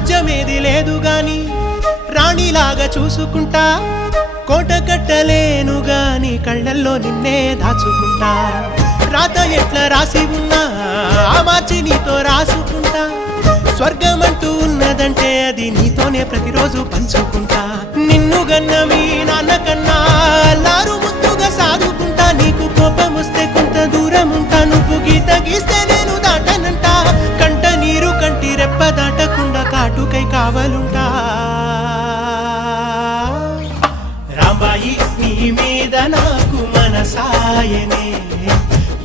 రాజ్యమేది లేదు గాని రాణిలాగా చూసుకుంటా, కోట కట్టలేను గాని కళ్ళల్లో నిన్నే దాచుకుంటా. రాత ఎట్లా రాసి ఉన్నా మార్చి నీతో రాసుకుంటా, స్వర్గమంటూ ఉన్నదంటే అది నీతోనే ప్రతిరోజు పంచుకుంటా. నిన్ను గన్న మీ నాన్న కన్నా లారు ముద్దుగా సాదుకుంటా, నీకు కోపం వస్తే కొంత దూరం ఉంటా, నువ్వు గీత గీస్తే నేను దాటనంట, కంట నీరు కంటి రెప్ప దాటకుండా కాటుకై కావలుంటా. రాంబాయి నీ మీద నాకు మనసాయనే,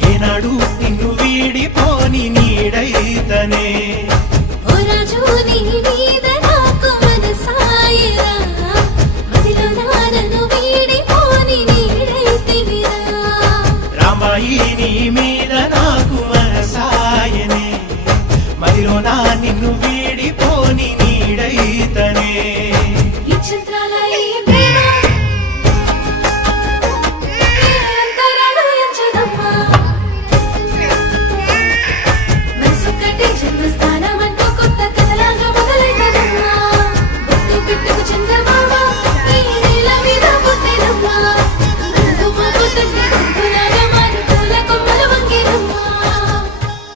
ఏనాడు నిన్ను వీడిపోని నీడైతనే. రాంబాయి నీ మీద నాకు మనసాయనే, మదిలో నా నిన్ను